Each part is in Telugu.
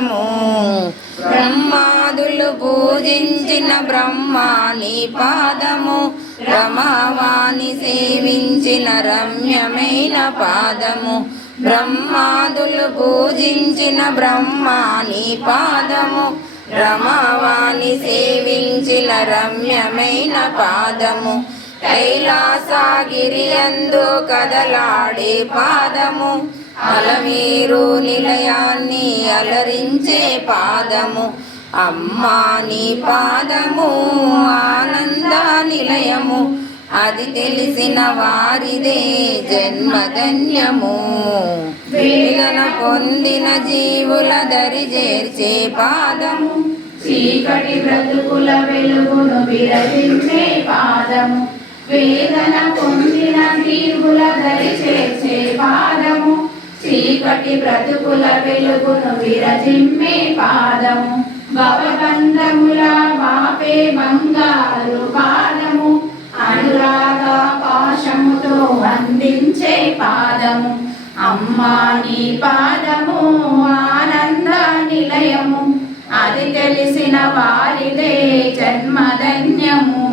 పాదము బ్రహ్మాదులు పూజించిన బ్రహ్మాని పాదము రమావాణి సేవించిన రమ్యమైన పాదము బ్రహ్మాదులు పూజించిన బ్రహ్మాని పాదము రమావాణి సేవించిన రమ్యమైన పాదము కైలాసగిరి యందు కదలాడే పాదము అలమేరు నిలయాన్ని అలరించే పాదము అమ్మా నీ పాదము ఆనంద నిలయము అది తెలిసిన వారిదే జన్మధన్యము వేదన పొందిన జీవుల దరి చేర్చే పాదము చీకటి బ్రతుకుల వెలుగును విరజించే పాదము వేదన పొందిన జీవుల దరి చేర్చే పాదము చీకటి బ్రతుకుల వెలుగును విరజిమ్మే పాదము భవబంధముల బాపే బంగారు పాదము అనురాగ పాశముతో అందించే పాదము అమ్మా నీ పాదము ఆనంద నిలయము అది తెలిసిన వారిదే జన్మధన్యము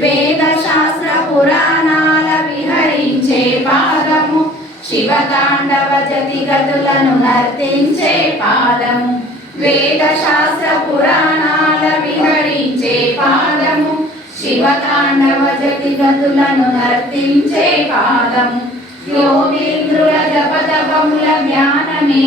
వేద శాస్త్ర పురాణాల విహరించే పాదము శివతాండవ జతిగతులను నర్తించే పాదము వేద శాస్త్ర పురాణాల విహరించే పాదము శివతాండవ జతిగతులను నర్తించే పాదము యోగేంద్రుల జపతపముల జ్ఞానమే